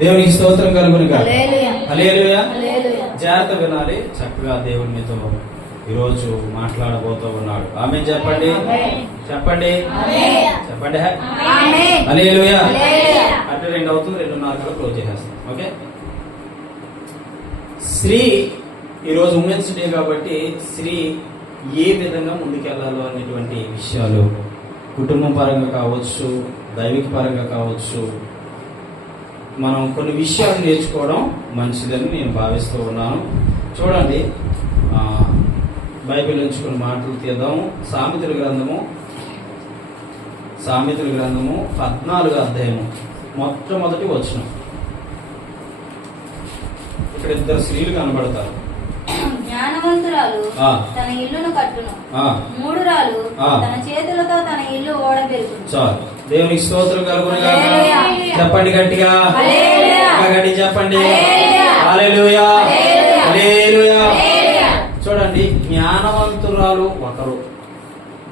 దేవునికి స్తోత్రం కలుగునుగా. హల్లెలూయా. జాగ్రత్త వినాలి. చక్కగా దేవుని మీతో ఈరోజు మాట్లాడబోతూ ఉన్నాడు. ఆమేన్ చెప్పండి, చెప్పండి, చెప్పండి. హల్లెలూయా. అంటే 2 అవుతుంది, 2:30 క్లోజ్ చేసేస్తాం. ఓకే. స్త్రీ ఈరోజు ఉమెన్స్ డే కాబట్టి స్త్రీ ఏ విధంగా ముందుకెళ్లాలో అనేటువంటి విషయాలు కుటుంబం పరంగా కావచ్చు, దైవిక పరంగా కావచ్చు, మనం కొన్ని విషయాలు నేర్చుకోవడం మంచిదని నేను భావిస్తూ ఉన్నాను. చూడండి, బైబిల్ నుంచి కొన్ని మాటలు తీద్దాము. సామెతల గ్రంథము 14వ అధ్యాయము మొట్టమొదటి వచనం. ఇక్కడ 2 స్త్రీలు కనబడతారు. జ్ఞానవంతురాలు తన ఇల్లును కట్టును, మూఢురాలు తన చేతులతో తన ఇల్లు ఓడబెరుకును. చాలు. దేవునికి స్తోత్రం కలుగునుగా. చెప్పండి గట్టిగా, గట్టి చెప్పండి. హల్లెలూయా, హల్లెలూయా. చూడండి, జ్ఞానవంతురాలు ఒకరు,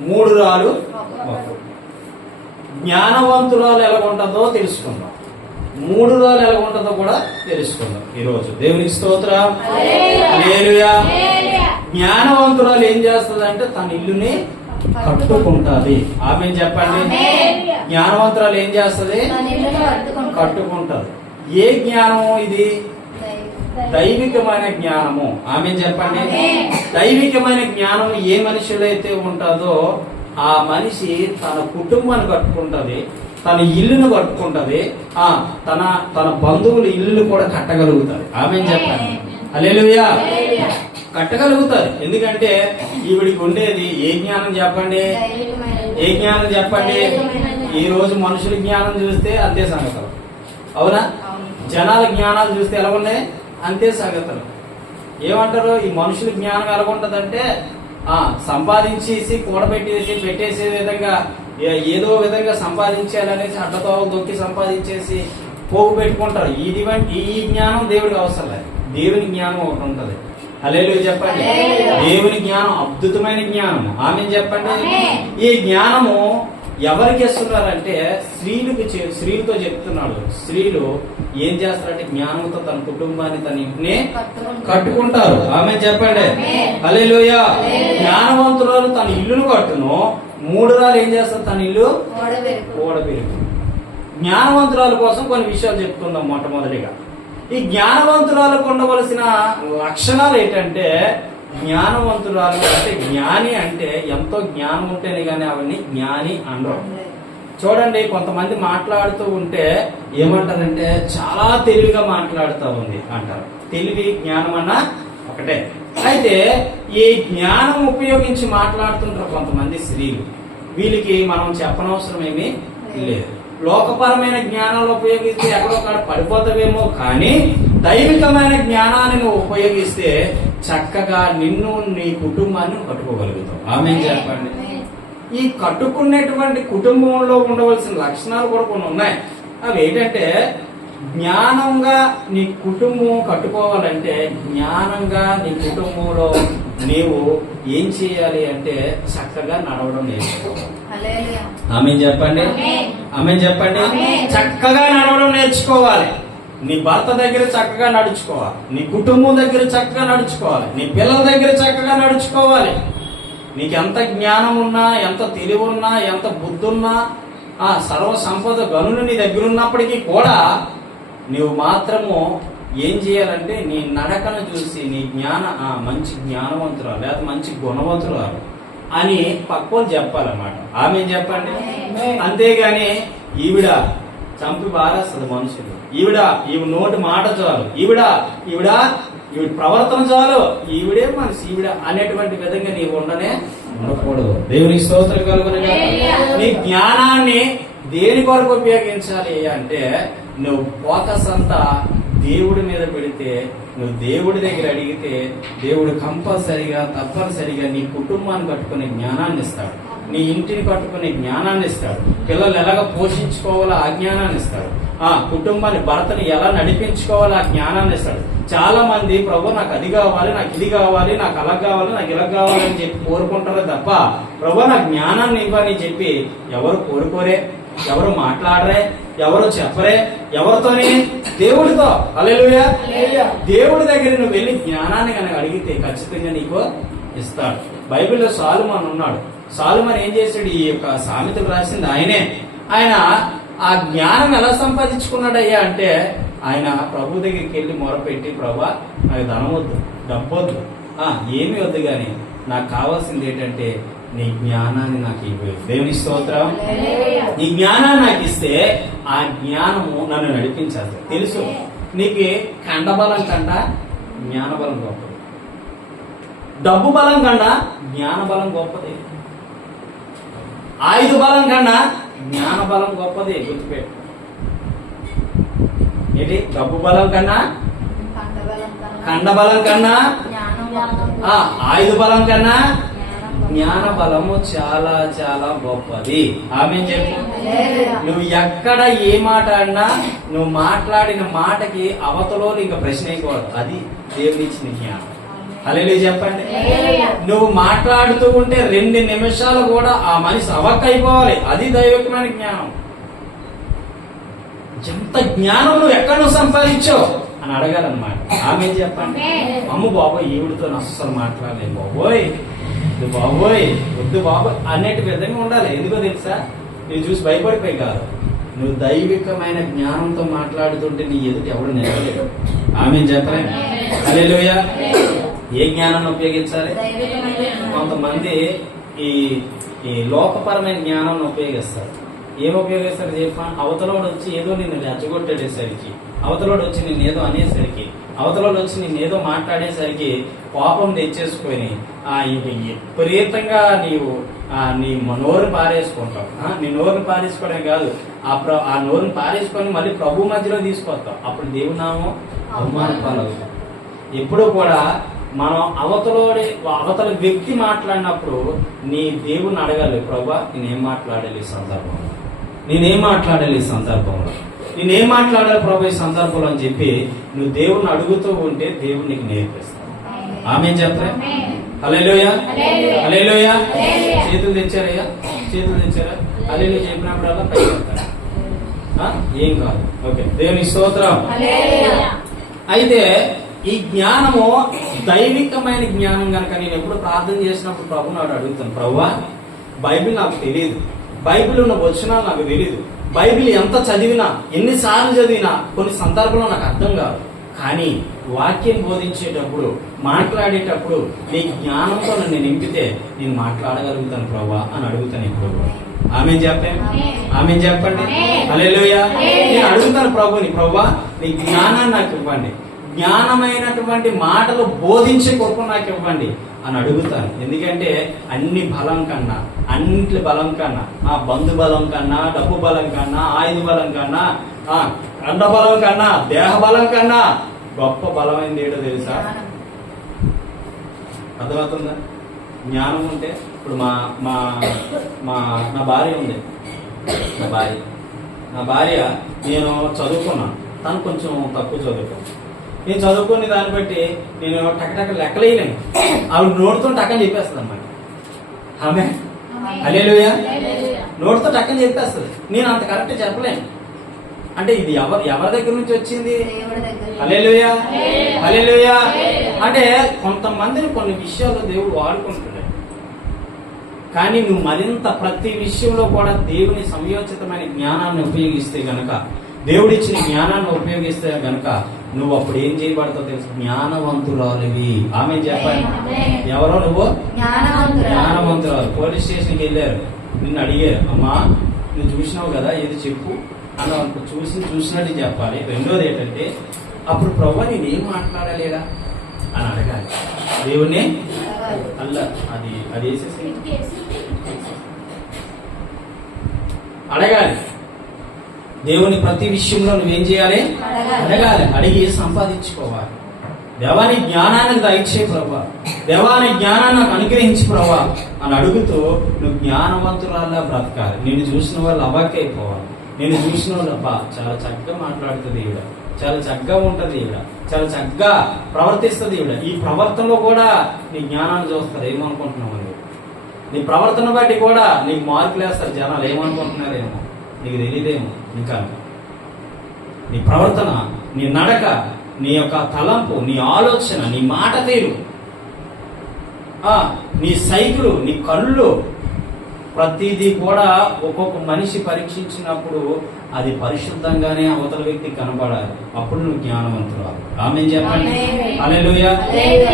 మూఢురాలు ఒకరు. జ్ఞానవంతురాలు ఎలా ఉంటుందో తెలుసుకుందాం, మూఢురాలు ఎలా ఉంటుందో కూడా తెలుసుకుందాం ఈరోజు. దేవునికి స్తోత్రం. హల్లెలూయా. జ్ఞానవంతురాలు ఏం చేస్తుందంటే తన ఇల్లుని కట్టుకుంటది. ఆమె చెప్పండి. జ్ఞానవంతురాలు ఏం చేస్తుంది? కట్టుకుంటది. ఏ జ్ఞానము ఇది? దైవికమైన జ్ఞానము. ఆమె చెప్పండి. దైవికమైన జ్ఞానం ఏ మనిషిలో అయితే ఉంటుందో ఆ మనిషి తన కుటుంబాన్ని కట్టుకుంటది, తన ఇల్లును కట్టుకుంటది, తన బంధువుల ఇల్లు కూడా కట్టగలుగుతారు. ఆమె చెప్పండి. హల్లెలూయా. కట్టగలుగుతారు. ఎందుకంటే ఈవిడికి ఉండేది ఏ జ్ఞానం చెప్పండి? ఏ జ్ఞానం చెప్పండి? ఈ రోజు మనుషుల జ్ఞానం చూస్తే అంతే సంగతులు, అవునా? జనాల జ్ఞానాలు చూస్తే ఎలా ఉన్నాయి? అంతే సంగతులు. ఏమంటారు? ఈ మనుషుల జ్ఞానం ఎలా ఉంటదంటే సంపాదించేసి పెట్టేసే విధంగా ఏదో విధంగా సంపాదించాలనేసి అడ్డతో దొక్కి సంపాదించేసి పోగు పెట్టుకుంటారు. ఈ జ్ఞానం దేవుడికి అవసరం లేదు. దేవుని జ్ఞానం ఒకటి ఉంటది. హల్లెలూయా చెప్పండి. దేవుని జ్ఞానం అద్భుతమైన జ్ఞానము. ఆమె చెప్పండి. ఈ జ్ఞానము ఎవరికి ఇస్తున్నారంటే స్త్రీలతో చెప్తున్నాడు. స్త్రీలు ఏం చేస్తారంటే జ్ఞానంతో తన కుటుంబాన్ని, తన ఇంటిని కట్టుకుంటారు. ఆమె చెప్పండి. హల్లెలూయా. జ్ఞానవంతురాలు తన ఇల్లును కట్టును, మూఢురాలు ఏం చేస్తారు? తన ఇల్లు ఓడబెరుకు. జ్ఞానవంతురాల కోసం కొన్ని విషయాలు చెప్పుకుందాం. మొట్టమొదటిగా ఈ జ్ఞానవంతురాలకు ఉండవలసిన లక్షణాలు ఏంటంటే, జ్ఞానవంతురాలు అంటే జ్ఞాని అంటే ఎంతో జ్ఞానం ఉంటేనే కానీ అవన్నీ జ్ఞాని అనరు. చూడండి, కొంతమంది మాట్లాడుతూ ఉంటే ఏమంటారంటే చాలా తెలివిగా మాట్లాడుతూ ఉంది అంటారు. తెలివి జ్ఞానం అన్న ఒకటే. అయితే ఈ జ్ఞానం ఉపయోగించి మాట్లాడుతుంటారు కొంతమంది స్త్రీలు. వీళ్ళకి మనం చెప్పనవసరం ఏమీ లేదు. లోకపరమైన జ్ఞానాలు ఉపయోగిస్తే ఎక్కడొక్కడ పడిపోతావేమో, కానీ దైవికమైన జ్ఞానాన్ని నువ్వు ఉపయోగిస్తే చక్కగా నిన్ను, నీ కుటుంబాన్ని కట్టుకోగలుగుతావు. ఆమేన్ చెప్పండి. ఈ కట్టుకునేటువంటి కుటుంబంలో ఉండవలసిన లక్షణాలు కూడా కొన్ని ఉన్నాయి. అవి ఏంటంటే, జ్ఞానంగా నీ కుటుంబం కట్టుకోవాలంటే జ్ఞానంగా నీ కుటుంబంలో నీవు ఏం చేయాలి అంటే చక్కగా నడవడం నేర్చుకోవాలి. ఆమేన్ చెప్పండి. ఆమేన్ చెప్పండి. చక్కగా నడవడం నేర్చుకోవాలి. నీ భర్త దగ్గర చక్కగా నడుచుకోవాలి, నీ కుటుంబం దగ్గర చక్కగా నడుచుకోవాలి, నీ పిల్లల దగ్గర చక్కగా నడుచుకోవాలి. నీకు ఎంత జ్ఞానం ఉన్నా, ఎంత తెలివి ఉన్నా, ఎంత బుద్ధి ఉన్నా, సర్వ సంపద గనులు నీ దగ్గర ఉన్నప్పటికీ కూడా నువ్వు మాత్రము ఏం చేయాలంటే నీ నడకను చూసి నీ మంచి జ్ఞానవంతురాలు లేదా మంచి గుణవంతురాలు అని పక్కోలు చెప్పాలన్నమాట. ఆమె చెప్పండి. అంతేగాని ఈవిడ చంపి బారేస్తుంది మనుషులు, ఈవిడ నోటి మాట చాలు, ఈవిడ ప్రవర్తన చాలు, ఈవిడే మనిషి, ఈవిడ అనేటువంటి విధంగా నీవు ఉండకూడదు. దేవునికి స్తోత్రం కలుగునుగా. నీ జ్ఞానాన్ని దేని కొరకు ఉపయోగించాలి అంటే, నువ్వు ఫోకస్ అంతా దేవుడి మీద పెడితే, నువ్వు దేవుడి దగ్గర అడిగితే దేవుడు కంపల్సరిగా తప్పనిసరిగా నీ కుటుంబాన్ని కట్టుకునే జ్ఞానాన్ని ఇస్తాడు, నీ ఇంటిని కట్టుకునే జ్ఞానాన్ని ఇస్తాడు, పిల్లలు ఎలాగ పోషించుకోవాలో ఆ జ్ఞానాన్ని ఇస్తాడు, కుటుంబాన్ని భర్తని ఎలా నడిపించుకోవాలో ఆ జ్ఞానాన్ని ఇస్తాడు. చాలా మంది ప్రభు నాకు అది కావాలి, నాకు ఇది కావాలి, నాకు అలా కావాలి, నాకు ఇలా కావాలి అని చెప్పి కోరుకుంటారు తప్ప ప్రభు నాకు జ్ఞానాన్ని ఇవ్వని చెప్పి ఎవరు కోరుకోరే, ఎవరు మాట్లాడరే. ఎవరు చెప్పరే. ఎవరితోని? దేవుడితో. హల్లెలూయా. దేవుడి దగ్గర నువ్వు వెళ్ళి జ్ఞానాన్ని కనుక అడిగితే ఖచ్చితంగా నీకు ఇస్తాడు. బైబిల్లో సాలుమన్ ఉన్నాడు. సాలుమన్ ఏం చేశాడు? ఈ యొక్క సామెతలు రాసింది ఆయనే. ఆయన ఆ జ్ఞానం ఎలా సంపాదించుకున్నాడయ్యా అంటే ఆయన ప్రభు దగ్గరికి వెళ్ళి మొరపెట్టి, ప్రభా నాకు ధనం వద్దు, డబ్బు వద్దు, ఏమి వద్దు, కానీ నాకు కావాల్సింది ఏంటంటే నీ జ్ఞానాన్ని నాకు ఇవ్వు. దేవుని స్తోత్రం. నీ జ్ఞానాన్ని నాకు ఇస్తే ఆ జ్ఞానము నన్ను నడిపించాలి. తెలుసు నీకు కండబలం కన్నా జ్ఞానబలం గొప్పది, డబ్బు బలం కన్నా జ్ఞానబలం గొప్పది, ఆయుధ బలం కన్నా జ్ఞాన బలం గొప్పది. గుర్తుపెట్టు. ఏంటి? డబ్బు బలం కన్నా, కండ బలం కన్నా, ఆయుధ బలం కన్నా జ్ఞాన బలము చాలా చాలా గొప్పది. ఆమె చెప్పు. నువ్వు ఎక్కడ ఏ మాట అన్నా నువ్వు మాట్లాడిన మాటకి అవతలో ఇంకా ప్రశ్న అయిపోదు. అది దేవుడిచ్చిన జ్ఞానం. హల్లెలూయా చెప్పండి. నువ్వు మాట్లాడుతూ ఉంటే 2 నిమిషాలు కూడా ఆ మనిషి అవక్కైపోవాలి. అది దైవికమైన జ్ఞానం. ఎంత జ్ఞానం నువ్వు ఎక్కడ నువ్వు సంపాదించావు అని అడగాలన్నమాట. ఆమె చెప్పండి. అమ్మ బాబోయ్ ఈవిడితో అస్సలు మాట్లాడలేదు బాబోయ్, వద్దు బాబోయ్, వద్దు బాబోయ్ అనేటి విధంగా ఉండాలి. ఎందుకో తెలుసా? నువ్వు చూసి భయపడిపోయి కాదు, నువ్వు దైవికమైన జ్ఞానంతో మాట్లాడుతుంటే నీ ఎదుటి ఎవడు నిలవలేదు. ఆమె చెప్పండి. హల్లెలూయా. ఏ జ్ఞానాన్ని ఉపయోగించాలి? కొంతమంది ఈ లోకపరమైన జ్ఞానాన్ని ఉపయోగిస్తారు. ఏం ఉపయోగిస్తారు చెప్పా? అవతలోడు వచ్చి ఏదో నిన్ను రెచ్చగొట్టేసరికి, అవతలోడు వచ్చి నిన్ను ఏదో అనేసరికి, అవతలోడు వచ్చి నిన్ను ఏదో మాట్లాడేసరికి కోపం తెచ్చేసుకొని విపరీతంగా నీ నోరుని పారేసుకుంటావు. నీ నోరుని పారేసుకోవడం కాదు, ఆ నోరుని పారేసుకొని మళ్ళీ ప్రభు మధ్యలో తీసుకొస్తావు. అప్పుడు దేవుని నామం అవమానపాలవుతాం. ఎప్పుడూ కూడా మనం అవతల వ్యక్తి మాట్లాడినప్పుడు నీ దేవుని అడగాలి, ప్రభా నేనేం మాట్లాడాలి ఈ సందర్భంలో, నేనేం మాట్లాడాలి ఈ సందర్భంలో, నేనేం మాట్లాడాలి ప్రభా ఈ సందర్భంలో అని చెప్పి నువ్వు దేవుని అడుగుతూ ఉంటే దేవుడు నీకు నేర్పిస్తాడు. ఆమె చెప్పరా? హల్లెలూయా. హల్లెలూయా. చేతులు తెచ్చారయ్యా, చేతులు తెచ్చారా? హల్లెలూయా చెప్పినప్పుడల్లా పైకి వెళ్తారు. ఏం కాదు. ఓకే, దేవుని స్తోత్రం. అయితే ఈ జ్ఞానము దైవికమైన జ్ఞానం కనుక నేను ఎప్పుడు ప్రార్థన చేసినప్పుడు ప్రభు నాడు అడుగుతాను, ప్రభువా బైబిల్ నాకు తెలియదు, బైబిల్ ఉన్న వచనాలు నాకు తెలియదు, బైబిల్ ఎంత చదివినా ఎన్నిసార్లు చదివినా కొన్ని సందర్భంలో నాకు అర్థం కాదు, కానీ వాక్యం బోధించేటప్పుడు మాట్లాడేటప్పుడు నీ జ్ఞానంతో నన్ను నింపితే నేను మాట్లాడగలుగుతాను ప్రభువా అని అడుగుతాను ఇప్పుడు. ఆమె చెప్పండి. హల్లెలూయా. నేను అడుగుతాను ప్రభుని, ప్రభువా నీ జ్ఞానాన్ని నాకు ఇవ్వండి, జ్ఞానమైనటువంటి మాటలు బోధించే కృప నాకు ఇవ్వండి అని అడుగుతాను. ఎందుకంటే అన్ని బలం కన్నా, అన్నింటి బలం కన్నా, బంధు బలం కన్నా, డబ్బు బలం కన్నా, ఆయుధ బలం కన్నా, కండ బలం కన్నా, దేహ బలం కన్నా గొప్ప బలమైనది ఏంటో తెలుసా? అర్థమవుతుందా? జ్ఞానం ఉంటే ఇప్పుడు నా భార్య ఉంది. నా భార్య నేను చదువుకున్నాను, తను కొంచెం తక్కువ చదువుకున్నాను. నేను చదువుకుని దాన్ని బట్టి నేను టక్క లెక్కలేయలేను. ఆవిడ నోటితో టక్కని చెప్పేస్తుంది అన్నమాట. ఆమె హల్లెలూయా. నోటితో టక్కని చెప్పేస్తుంది. నేను అంత కరెక్ట్ చెప్పలేను. అంటే ఇది ఎవరి దగ్గర నుంచి వచ్చింది? హల్లెలూయా. హల్లెలూయా. అంటే కొంతమందిని కొన్ని విషయాల్లో దేవుడు వాడుకుంటున్నాడు, కానీ నువ్వు మరింత ప్రతి విషయంలో కూడా దేవుని సమయోచితమైన జ్ఞానాన్ని ఉపయోగిస్తే గనక, దేవుడిచ్చిన జ్ఞానాన్ని ఉపయోగిస్తే గనక నువ్వు అప్పుడు ఏం చేయబడతావు తెలుసు? జ్ఞానవంతురాలివి. ఆమె చెప్పండి. ఎవరో నువ్వు? జ్ఞానవంతురాలు. పోలీస్ స్టేషన్కి వెళ్ళారు, నిన్ను అడిగారు, అమ్మా నువ్వు చూసినావు కదా ఏది చెప్పు అన్న, చూసినట్టు చెప్పాలి. రెండోది ఏంటంటే అప్పుడు ప్రభువా నేనేం మాట్లాడలేదా అని అడగాలి దేవుణ్ణి. అల్ల అది వేసేసి అడగాలి. దేవుని ప్రతి విషయంలో నువ్వేం చేయాలి? అడగాలి. అడిగి సంపాదించుకోవాలి. దేవాని జ్ఞానానికి దయచే ప్రభా, దేవాని జ్ఞానాన్ని నాకు అనుగ్రహించి ప్రభా అని అడుగుతూ నువ్వు జ్ఞానవంతురాల్లా బ్రతకాలి. నేను చూసిన వాళ్ళు అవాక్కైపోవాలి. నేను చూసిన వాళ్ళు అబ్బా చాలా చక్కగా మాట్లాడుతుంది ఈవిడ, చాలా చక్కగా ఉంటది ఈవిడ, చాలా చక్కగా ప్రవర్తిస్తుంది ఈవిడ. ఈ ప్రవర్తనలో కూడా నీ జ్ఞానాన్ని చూస్తారు. ఏమనుకుంటున్నావు? నీ ప్రవర్తన బట్టి కూడా నీకు మార్కులు వేస్తారు జనాలు. ఏమనుకుంటున్నారేమో నీకు తెలియదేమో ఇంకా. నీ ప్రవర్తన, నీ నడక, నీ యొక్క తలంపు, నీ ఆలోచన, నీ మాట తీరు, నీ సైకిలు, నీ కళ్ళు, ప్రతిదీ కూడా ఒక్కొక్క మనిషి పరీక్షించినప్పుడు అది పరిశుద్ధంగానే అవతల వ్యక్తి కనబడాలి. అప్పుడు నువ్వు జ్ఞానవంతురాలు. ఆమేన్ చెప్పండి. హల్లెలూయా,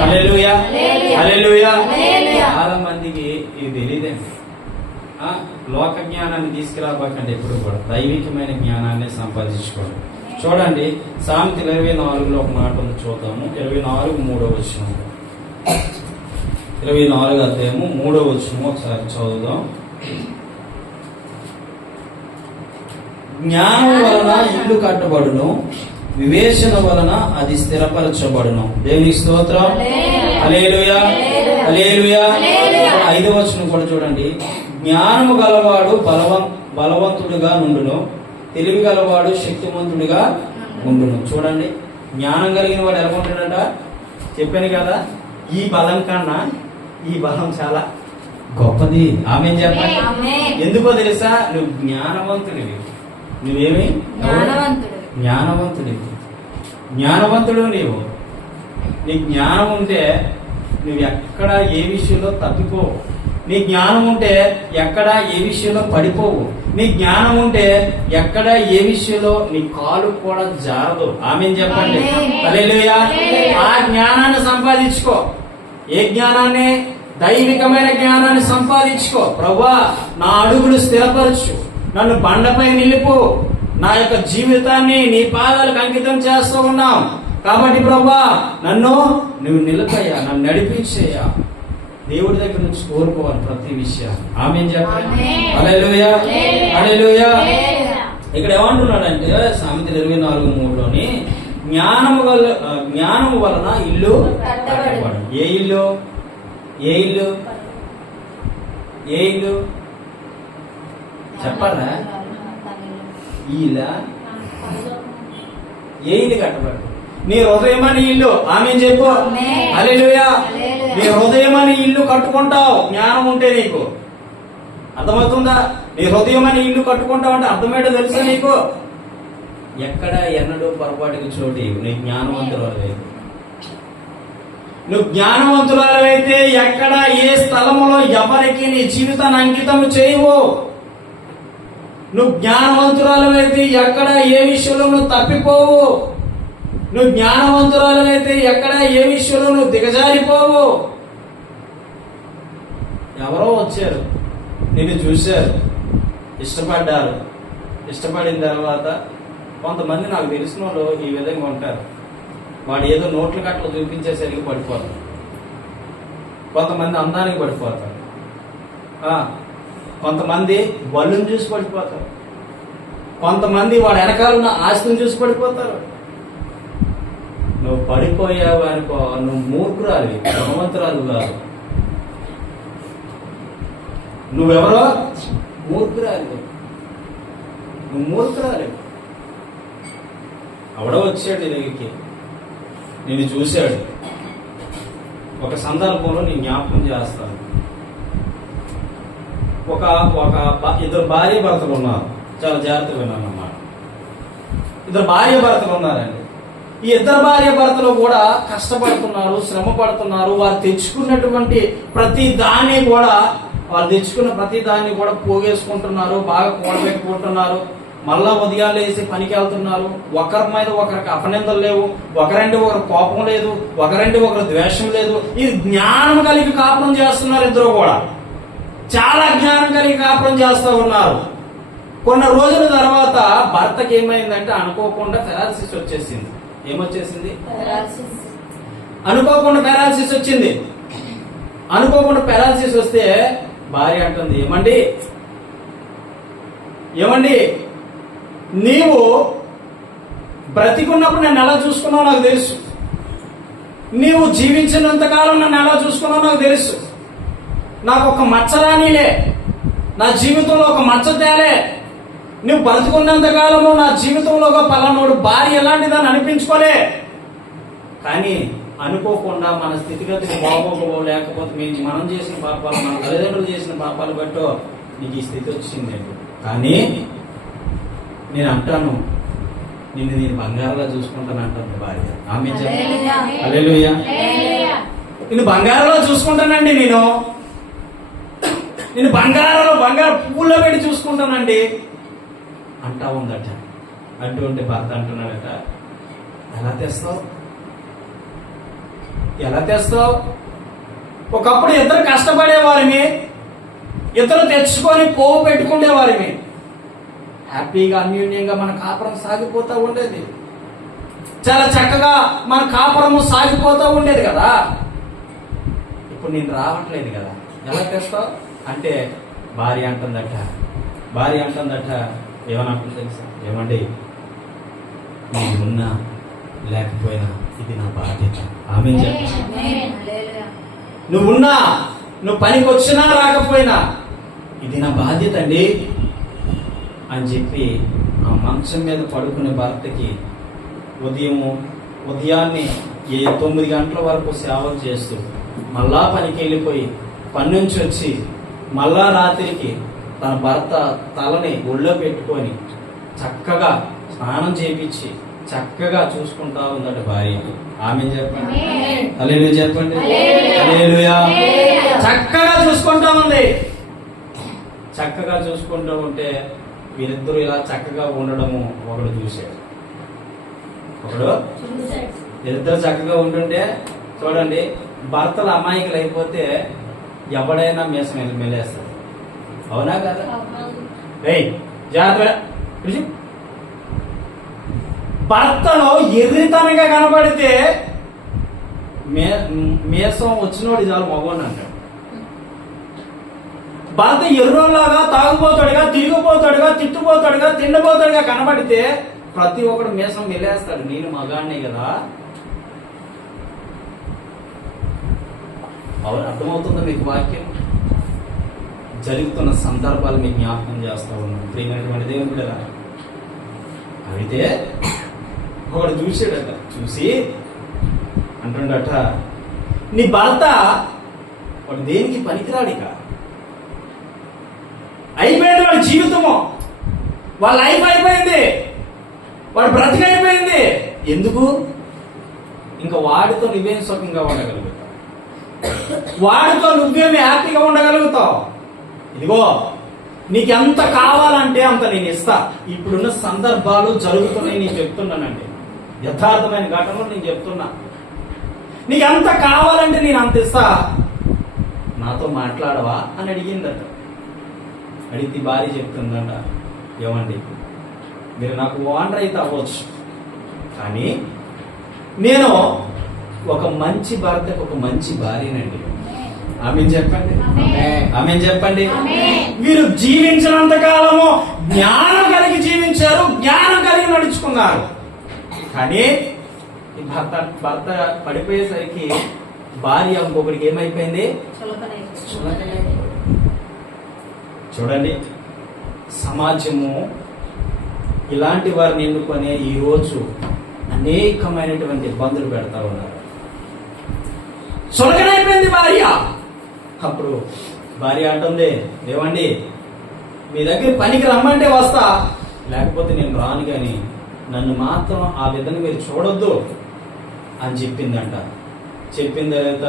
హల్లెలూయా, హల్లెలూయా. చాలా మందికి ఇది తెలియదండి. లోక జ్ఞానాన్ని తీసుకురాబోకండి, ఎప్పుడు కూడా దైవికమైన జ్ఞానాన్ని సంపాదించుకోండి. చూడండి, సామెతలు 24లో ఒక మాట ఉంది, చూద్దాము. 24:3 24 అధ్యాయము 3 ఒకసారి చదువుదాం. జ్ఞానం వలన ఇల్లు కట్టబడును, వివేచన వలన అది స్థిరపరచబడును. దేవునికి స్తోత్రం. హల్లెలూయా, హల్లెలూయా. 5వ కూడా చూడండి. జ్ఞానము గలవాడు బలవంతుడుగా నుండును, తెలివి గలవాడు శక్తివంతుడిగా ఉండును. చూడండి, జ్ఞానం కలిగిన వాడు ఎలా ఉంటాడంట? చెప్పాను కదా, ఈ బలం కన్నా ఈ బలం చాలా గొప్పది. ఆమేన్ చెప్పండి. ఎందుకో తెలుసా? నువ్వు జ్ఞానవంతుడివి. నువ్వేమి? జ్ఞానవంతుడివి. జ్ఞానవంతుడు నీవు. నీ జ్ఞానం ఉంటే నువ్వు ఎక్కడ ఏ విషయంలో తప్పిపోవు. నీ జ్ఞానం ఉంటే ఎక్కడ ఏ విషయంలో పడిపోవు. నీ జ్ఞానం ఉంటే ఎక్కడ ఏ విషయంలో నీ కాలు కూడా జారదు. ఆమేన్ చెప్పండి. హల్లెలూయా. ఆ జ్ఞానాన్ని సంపాదించుకో. ఏ జ్ఞానాన్ని? దైవికమైన జ్ఞానాన్ని సంపాదించుకో. ప్రభువా, నా అడుగులు స్థిరపరచు, నన్ను బండపై నిలుపు, నా యొక్క జీవితాన్ని నీ పాదాలకు అంకితం చేస్తూ ఉన్నాం కాబట్టి ప్రభువా, నువ్వు నిలపయ్యా, నన్ను నడిపించేయ్యా. దేవుడి దగ్గర నుంచి కోరుకోవాలి ప్రతి విషయం. ఆమేన్ చెప్పండి. హల్లెలూయా, హల్లెలూయా. ఇక్కడ ఏమంటున్నాడంటే సామెతలు 24:3లోని జ్ఞానము వలన ఇల్లు కట్టబడు. ఏ ఇల్లు? ఏ ఇల్లు? ఏ ఇల్లు చెప్పాలా? ఈ ఇల్లా? ఏ ఇల్లు కట్టబడు? నీ హృదయం అని ఇల్లు. ఆమేన్ చెప్పు. హల్లెలూయా. నీ హృదయం అని ఇల్లు కట్టుకుంటావు జ్ఞానం ఉంటే. నీకు అర్థమవుతుందా? నీ హృదయం అని ఇల్లు కట్టుకుంటావు అంటే అర్థమేటో తెలుసా నీకు? ఎక్కడ ఎన్నడూ పొరపాటుకు చోటు నీ జ్ఞానవంతులైతే. నువ్వు జ్ఞానవంతులైతే ఎక్కడ ఏ స్థలములో ఎవరికి నీ జీవితాన్ని అంకితం చేయవు. నువ్వు జ్ఞానవంతురాలైతే ఎక్కడ ఏ విషయంలో నువ్వు తప్పిపోవు. నువ్వు జ్ఞానవంతురాలైతే ఎక్కడ ఏ విషయంలో నువ్వు దిగజారిపోవు. ఎవరో వచ్చారు, నిన్ను చూశారు, ఇష్టపడ్డారు. ఇష్టపడిన తర్వాత కొంతమంది నాకు తెలిసిన వాళ్ళు ఈ విధంగా ఉంటారు. వాడు ఏదో నోట్ల కట్టలు చూపించేసరికి పడిపోతారు. కొంతమంది అందానికి పడిపోతారు. కొంతమంది బళ్ళును చూసి పడిపోతారు. కొంతమంది వాడు వెనకాలన్న ఆస్తిని చూసి పడిపోతారు. నువ్వు పడిపోయావు అనుకో, నువ్వు మూర్ఖురాలి, ధనవంతురాలు కాదు. నువ్వెవరో మూర్ఖురాలి. నువ్వు మూర్ఖురాలి. ఎవడో వచ్చాడు నీ దగ్గరికి, నిన్ను చూశాడు. ఒక సందర్భంలో నీ జ్ఞాపకం చేస్తాను. ఇద్దరు భార్య భర్తలు ఉన్నారు. చాలా జాగ్రత్తగా విన్నాను అన్నమాట. ఇద్దరు భార్య భర్తలు ఉన్నారండి. ఈ ఇద్దరు భార్య భర్తలు కూడా కష్టపడుతున్నారు, శ్రమ పడుతున్నారు. వారు తెచ్చుకున్నటువంటి ప్రతి దాన్ని కూడా పోగేసుకుంటున్నారు, బాగా కూడబెట్టుకుంటున్నారు. మళ్ళా ఉదయాలు వేసి పనికి వెళ్తున్నారు. ఒకరి మీద ఒకరికి అపనిందలు లేవు, ఒకరంటే ఒకరు కోపం లేదు, ఒకరంటే ఒకరు ద్వేషం లేదు. ఇది జ్ఞానం కలిగి కాపురం చేస్తున్నారు. ఇద్దరు కూడా చాలా జ్ఞానం కలిగి కాపురం చేస్తూ ఉన్నారు. కొన్ని రోజుల తర్వాత భర్తకి ఏమైందంటే అనుకోకుండా పెరాలసిస్ వచ్చేసింది. ఏమొచ్చేసింది? అనుకోకుండా పెరాలసిస్ వచ్చింది. అనుకోకుండా పెరాలసిస్ వస్తే భార్య అంటుంది, ఏమండి నీవు బ్రతికున్నప్పుడు నన్ను ఎలా చూసుకున్నావు నాకు తెలుసు. నీవు జీవించినంత కాలం నన్ను ఎలా చూసుకున్నావు నాకు తెలుసు. నాకు ఒక మచ్చరానిలే, నా జీవితంలో ఒక మచ్చ తేలే. నువ్వు బ్రతుకున్నంత కాలము నా జీవితంలో ఒక పలానోడు భార్య ఎలాంటిదని అనిపించుకోలే. కానీ అనుకోకుండా మన స్థితిగతులు బాగోకపో, లేకపోతే మనం చేసిన పాపాలు, మన తల్లిదండ్రులు చేసిన పాపాలు బట్టో నీకు ఈ స్థితి వచ్చింది. కానీ నేను అంటాను, నిన్ను నేను బంగారంలో చూసుకుంటాను అంటుంది భార్య. ఆమె హల్లెలూయా. హల్లెలూయా. హల్లెలూయా. నిన్ను బంగారంలో చూసుకుంటానండి, నేను బంగారు పువ్వుల్లో పెట్టి చూసుకుంటానండి అంటా ఉందట. అంటూ ఉంటే భర్త అంటున్నాడట, ఎలా తెస్తావు? ఒకప్పుడు ఇద్దరు కష్టపడేవారిని, ఇద్దరు తెచ్చుకొని పోవు పెట్టుకునేవారిని, హ్యాపీగా అన్యోన్యంగా మన కాపురం సాగిపోతూ ఉండేది. చాలా చక్కగా మన కాపురము సాగిపోతూ ఉండేది కదా. ఇప్పుడు నేను రావట్లేదు కదా, ఎలా తెస్తావు అంటే భార్య అంటుందట ఏమనుకుంటుంది తెలుసా? ఏమండి, నేను ఉన్నా లేకపోయినా ఇది నా బాధ్యత. ఆమె నువ్వున్నా, నువ్వు పనికి వచ్చినా రాకపోయినా ఇది నా బాధ్యత అండి అని చెప్పి ఆ మంచం మీద పడుకునే భర్తకి ఉదయాన్నే 9 గంటల వరకు సేవలు చేస్తూ మళ్ళా పనికి వెళ్ళిపోయి పని నుంచి వచ్చి మళ్ళా రాత్రికి తన భర్త తలని ఒళ్ళో పెట్టుకొని చక్కగా స్నానం చేపించి చక్కగా చూసుకుంటా ఉందట భార్య. ఆమె చెప్పండి, హల్లెలూయా చెప్పండి, హల్లెలూయా. చక్కగా చూసుకుంటా ఉంది. చక్కగా చూసుకుంటూ ఉంటే వీరిద్దరూ ఇలా చక్కగా ఉండడము ఒకడు చూశాడు. వీరిద్దరు చక్కగా ఉంటుంటే చూడండి, భర్తలు అమాయకులు అయిపోతే ఎవడైనా మీసం మెలేస్తాడు. అవునా కదా? జాగ్రత్త. భర్తలో ఎర్రితనంగా కనబడితే మీసం వచ్చినోడు చాలు మగవాడిని అంటాడు. భర్త ఎర్రోలాగా తాగుపోతాడుగా, తిరిగిపోతాడుగా, తిట్టుపోతాడుగా, తిండిపోతాడుగా కనబడితే ప్రతి ఒక్కడు మీసం మెలేస్తాడు. నేను మగాడినే కదా. అవును, అర్థమవుతుందా మీకు వాక్యం? జరుగుతున్న సందర్భాలు మీకు జ్ఞాపకం చేస్తా ఉన్నాను. ప్రియమైనటువంటి దేవుని బిడ్డలారా, అయితే ఒకడు చూసాడట. చూసి అంటుండట, నీ భర్త వాడు దేనికి పనికిరాడు, ఇక అయిపోయింది వాడి జీవితము, వాళ్ళ లైఫ్ అయిపోయింది, వాడు బ్రతికైపోయింది. ఎందుకు? ఇంకా వాడితో నువ్వేం సుఖంగా ఉండగలుగుతావు, వాడితో నువ్వేమి హ్యాపీగా ఉండగలుగుతావు. ఇదిగో నీకెంత కావాలంటే అంత నేను ఇస్తా. ఇప్పుడున్న సందర్భాలు జరుగుతున్నాయి, నేను చెప్తున్నానండి, యథార్థమైన ఘటనలు నేను చెప్తున్నా. నీకెంత కావాలంటే నేను అంత ఇస్తా, నాతో మాట్లాడవా అని అడిగిందట. అడిగితే భార్య చెప్తుందట, ఏమండి మీరు నాకు ఓనర్ అయితే అవ్వచ్చు, కానీ నేను ఒక మంచి భర్తకు ఒక మంచి భార్యనండి. ఆమె చెప్పండి, ఆమె చెప్పండి. వీరు జీవించినంత కాలము జ్ఞానం కలిగి జీవించారు, జ్ఞానం కలిగి నడుచుకున్నారు. కానీ భర్త పడిపోయేసరికి భార్య ఇంకొకరికి ఏమైపోయింది? చూడండి, సమాజము ఇలాంటి వారిని ఎన్నుకొని ఈరోజు అనేకమైనటువంటి ఇబ్బందులు పెడతా ఉన్నారు. సులకనైపోయింది భార్య. అప్పుడు భార్య అంటుంది, ఏమండి మీ దగ్గర పనికి రమ్మంటే వస్తా, లేకపోతే నేను రాను, కానీ నన్ను మాత్రం ఆ విధంగా మీరు చూడొద్దు అని చెప్పిందంట. చెప్పిన తర్వాత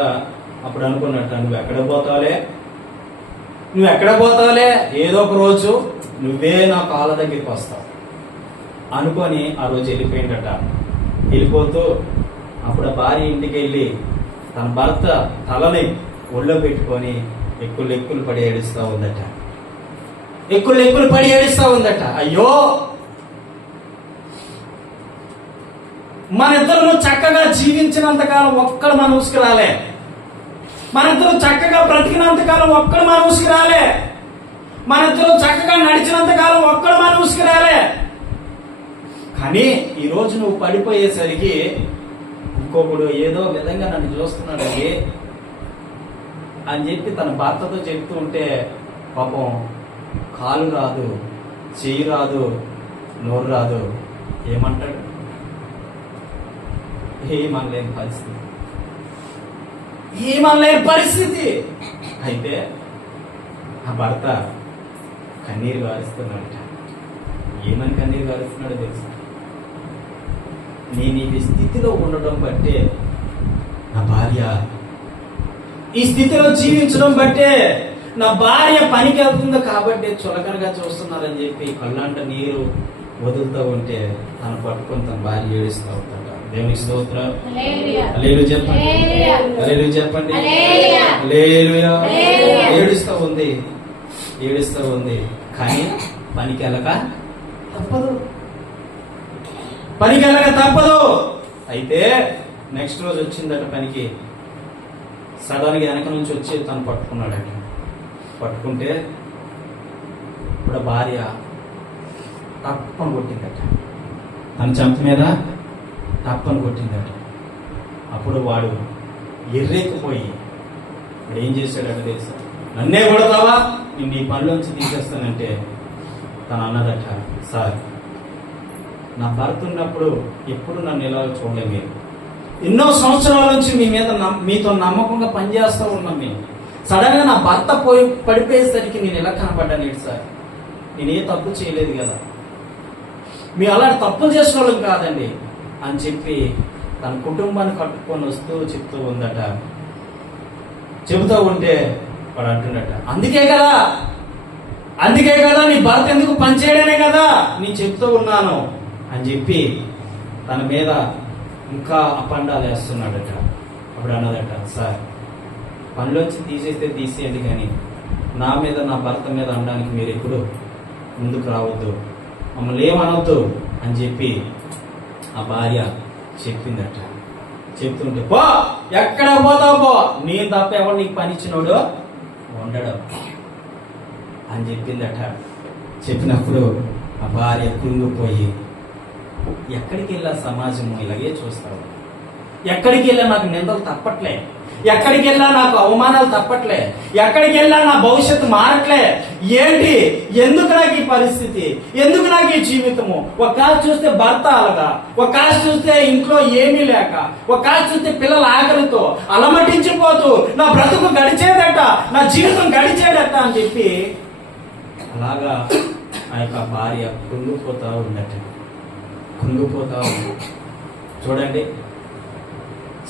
అప్పుడు అనుకున్నట్ట, నువ్వు ఎక్కడ పోతావులే, ఏదో ఒక రోజు నువ్వే నా కాళ్ళ దగ్గరికి వస్తావు అనుకొని ఆ రోజు వెళ్ళిపోయిందట. వెళ్ళిపోతూ అప్పుడు ఆ భార్య ఇంటికి వెళ్ళి తన భర్త తలని ఒళ్ళో పెట్టుకొని ఎక్కులు పడి ఏడుస్తూ ఉందట. అయ్యో, మన ఇద్దరు చక్కగా జీవించినంతకాలం ఒక్కడు మన ఊసుకు రాలే, మన ఇద్దరు చక్కగా బ్రతికినంతకాలం ఒక్కడు మన ఊసుకు రాలే, మన ఇద్దరు చక్కగా నడిచినంతకాలం ఒక్కడు మన ఊసుకు రాలే. కానీ ఈరోజు నువ్వు పడిపోయేసరికి ఇంకొకడు ఏదో విధంగా నన్ను చూస్తున్నాడండి అని చెప్పి తన భర్తతో చెప్తూ ఉంటే పాపం కాలు రాదు, చెయ్యి రాదు, నోరు రాదు, ఏమంటాడు? ఏమనలేని పరిస్థితి. అయితే ఆ భర్త కన్నీరు గారుస్తున్నాడట. ఏమని కన్నీరు గారుస్తున్నాడో తెలుసా? నేను ఈ స్థితిలో ఉండడం బట్టే నా భార్య, ఈ స్థితిలో జీవించడం బట్టే నా భార్య పనికి వెళ్తుంది కాబట్టి చులకనగా చూస్తున్నారని చెప్పి కళ్ళంట నీరు వదులుతూ ఉంటే తను పట్టుకొని తన భార్య ఏడుస్తూ ఉంటాడు. దేవునికి స్తోత్రం. హల్లెలూయా చెప్పండి. హల్లెలూయా చెప్పండి. హల్లెలూయా. ఏడుస్తూ ఉంది కానీ పనికి వెళ్ళక తప్పదు. అయితే నెక్స్ట్ రోజు వచ్చిందట పనికి. సడన్ గా వెనక నుంచి వచ్చి తను పట్టుకున్నాడట. పట్టుకుంటే ఇప్పుడు భార్య తప్పని కొట్టిందట, తన చెంప మీద తప్పని కొట్టిందట. అప్పుడు వాడు ఎర్రెక్కిపోయి వాడు ఏం చేశాడట తెలుసా? నన్నే కొడతావా, నేను నీ పనిలోంచి తీసేస్తానంటే తను అన్నదట, సార్ నా భర్త ఉన్నప్పుడు ఎప్పుడు నన్ను ఇలా చూడలే, మీరు ఎన్నో సంవత్సరాల నుంచి మీతో నమ్మకంగా పనిచేస్తూ ఉన్నాం. మేము సడన్ గా నా భర్త పడిపోయేసరికి నేను ఎలా కనపడ్డాను సార్? నేనే తప్పు చేయలేదు కదా, మీ అలాంటి తప్పులు చేసిన వాళ్ళం కాదండి అని చెప్పి తన కుటుంబాన్ని కట్టుకొని వస్తూ చెప్తూ ఉందట. చెబుతూ ఉంటే వాడు అంటున్నట, అందుకే కదా నీ భర్త ఎందుకు పనిచేయడమే కదా నేను చెప్తూ ఉన్నాను అని చెప్పి తన మీద ఇంకా అపండాలు వేస్తున్నాడట. అప్పుడు అన్నదట, సార్ పనిలోంచి తీసేస్తే తీసేయండి, కానీ నా మీద నా భర్త మీద అనడానికి మీరు ఎప్పుడు ముందుకు రావద్దు, మమ్మల్ని ఏమనవద్దు అని చెప్పి ఆ భార్య చెప్పిందట. చెప్తుంటే పో, ఎక్కడ పోతావు పో, నేను తప్ప ఎవరు నీకు పని ఇచ్చినోడు ఉండడు అని చెప్పిందట. చెప్పినప్పుడు ఆ భార్య కృంగిపోయి, ఎక్కడికి వెళ్ళా సమాజము ఇలాగే చూస్తావు, ఎక్కడికి వెళ్ళా నాకు నిందలు తప్పట్లే, ఎక్కడికి వెళ్ళా నాకు అవమానాలు తప్పట్లే, ఎక్కడికి వెళ్ళా నా భవిష్యత్తు మారట్లే, ఏంటి ఎందుకు నాకు ఈ పరిస్థితి, ఎందుకు నాకు ఈ జీవితము? ఒక కాసు చూస్తే భర్త అలాగా, ఒక కాసు చూస్తే ఇంట్లో ఏమీ లేక, ఒక కాసు చూస్తే పిల్లల ఆకలితో అలమటించిపోతూ నా బ్రతుకు గడిచేదట, నా జీవితం గడిచేదట అని చెప్పి అలాగా ఆ యొక్క భార్య కృంగిపోతా ఉంది. చూడండి,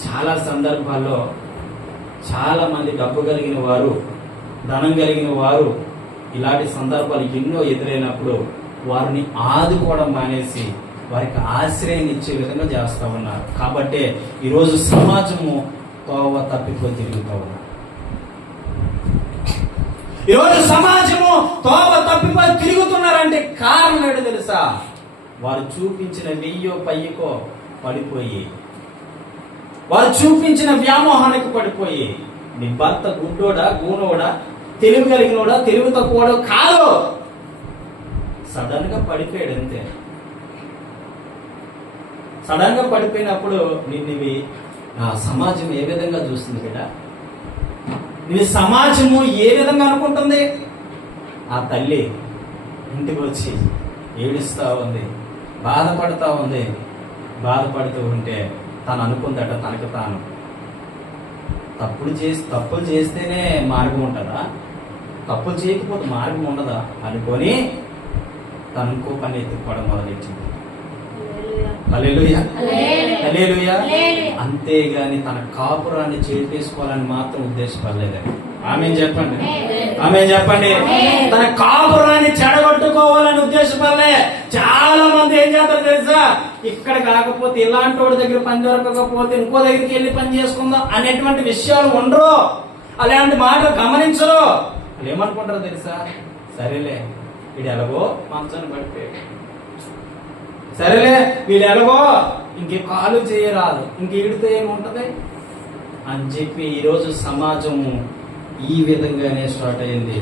చాలా సందర్భాల్లో చాలా మంది డబ్బు కలిగిన వారు, ధనం కలిగిన వారు ఇలాంటి సందర్భాలు ఎన్నో ఎదురైనప్పుడు వారిని ఆదుకోవడం మానేసి వారికి ఆశ్రయం ఇచ్చే విధంగా చేస్తూ ఉన్నారు. కాబట్టి ఈరోజు సమాజము తోవ తప్పిపోయి తిరుగుతూ ఉన్నారు. ఈరోజు సమాజము తోవ తప్పిపోయి తిరుగుతున్నారంటే కారణం ఏంటో తెలుసా? వారు చూపించిన వెయ్యో పయ్యకో పడిపోయి, వారు చూపించిన వ్యామోహానికి పడిపోయి, నీ భర్త గుడ్డోడా గూనోడా, తెలివి కలిగినోడా తెలివి తక్కువడా కాదు, సడన్ గా పడిపోయాడు అంతే. సడన్ గా పడిపోయినప్పుడు నిన్నివి ఆ సమాజం ఏ విధంగా చూస్తుంది కదా, నీ సమాజము ఏ విధంగా అనుకుంటుంది? ఆ తల్లి ఇంటికి వచ్చి ఏడుస్తా ఉంది, బాధపడుతూ ఉంటే తను అనుకుందట తనకు తాను, తప్పులు చేస్తేనే మార్గం ఉంటుందా, తప్పులు చేయకపోతే మార్గం ఉండదా అనుకొని తను ఇంకో పని ఎత్తుకోవడం మొదలెట్టింది. హల్లెలూయా, హల్లెలూయా. అంతేగాని తన కాపురాన్ని చేసేసుకోవాలని మాత్రం ఉద్దేశపడలేదని. ఆమేన్ చెప్పండి, ఆమేన్ చెప్పండి. తన కాపురాన్ని చెడగొట్టుకోవాలని ఉద్దేశపడలే. చాలా మంది ఏం చేస్తారు తెలుసా? ఇక్కడ కాకపోతే ఇలాంటి వాడి దగ్గర పని దొరకకపోతే ఇంకో దగ్గరికి వెళ్ళి పని చేసుకుందాం అనేటువంటి విషయాలు ఉండరు, అలాంటి మాటలు గమనించరు. వాళ్ళు ఏమనుకుంటారో తెలుసా? సరేలే వీడు ఎలాగో మంచాన్ని పడిపోయాడు, సరేలే వీడు ఎలాగో ఇంకే కాలు చేయరాదు, ఇంక ఈడితే ఏముంటది అని చెప్పి ఈరోజు సమాజము ఈ విధంగానే స్టార్ట్ అయింది.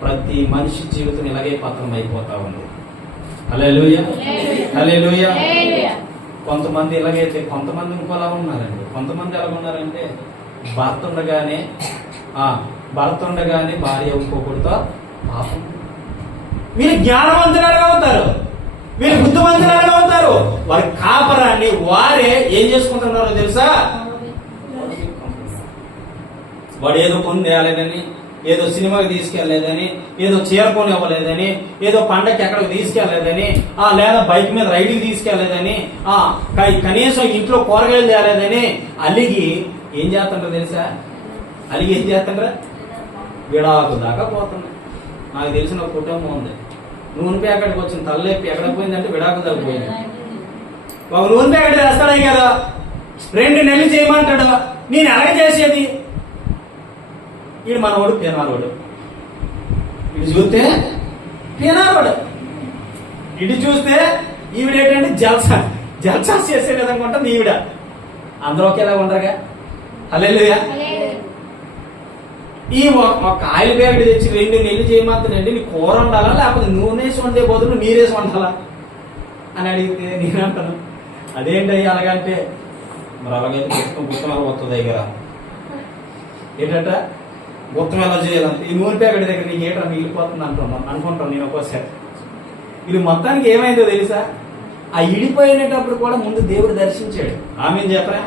ప్రతి మనిషి జీవితం ఇలాగే పతనం అయిపోతా ఉంది. హల్లెలూయా, హల్లెలూయా. కొంతమంది ఇలాగైతే, కొంతమంది ఇంకోలా ఉన్నారండి. కొంతమంది ఎలా ఉన్నారంటే భర్త ఉండగానే భార్య ఇంకొకరితో పాపం. వీళ్ళు జ్ఞానవంతులుగా అవుతారు, వీళ్ళు బుద్ధివంతులుగా అవుతారు. వారి కాపరాన్ని వారే ఏం చేసుకుంటున్నారో తెలుసా? వాడు ఏదో పొందేయాలని, ఏదో సినిమాకి తీసుకెళ్లేదని, ఏదో చీరకొని ఇవ్వలేదని, ఏదో పండగకి ఎక్కడికి తీసుకెళ్లేదని, లేదా బైక్ మీద రైడ్కి తీసుకెళ్లేదని, కనీసం ఇంట్లో కూరగాయలు తేలేదని అలిగి ఏం చేస్తుంటారు తెలుసా? అలిగి ఏం చేస్తుంటారా? విడాకు దాకా పోతున్నాయి. నాకు తెలిసిన ఒక కుటుంబం ఉంది, నూనె ప్యాకెట్కి వచ్చిన తలలేపి ఎక్కడ పోయిందంటే విడాకు దాకా పోయింది. ఒక నూనె ప్యాకెట్ వేస్తాడే కదా, 2 నెలలు చేయమంటాడు. నేను ఎలాగ చేసేది? ఈడు మనవాడు పేనారోడు, ఇటు చూస్తే పేనారోడు, ఇటు చూస్తే ఈవిడేంటంటే జల్సా చేసే విధంగా ఉంటుంది ఈవిడ. అందరూ ఒకేలా ఉండరుగా. హల్లెలూయా. ఈ ఒక ఆయిల్ ప్యాకెట్ తెచ్చి 2 నెలలు చేయమంటానండి, నీ కూర వండాలా లేకపోతే నూనె వేసి వండే బదులు నీరేసి వండాలా అని అడిగితే నేను అంటాను, అదేంటి అలాగంటే మరి అలాగైతే గుర్తం ఎలా వస్తుంది దగ్గర ఏంటంట, గుర్తం ఎలా చేయాలంటే ఈ నూనె ప్యాకెట్ దగ్గర నీకు ఏటా మిగిలిపోతుంది అనుకుంటాను నేను ఒక్కోసారి. వీళ్ళు మొత్తానికి ఏమైందో తెలుసా? ఆ ఇడిపోయినప్పుడు కూడా ముందు దేవుడు దర్శించాడు. ఆమెను చెప్పరా?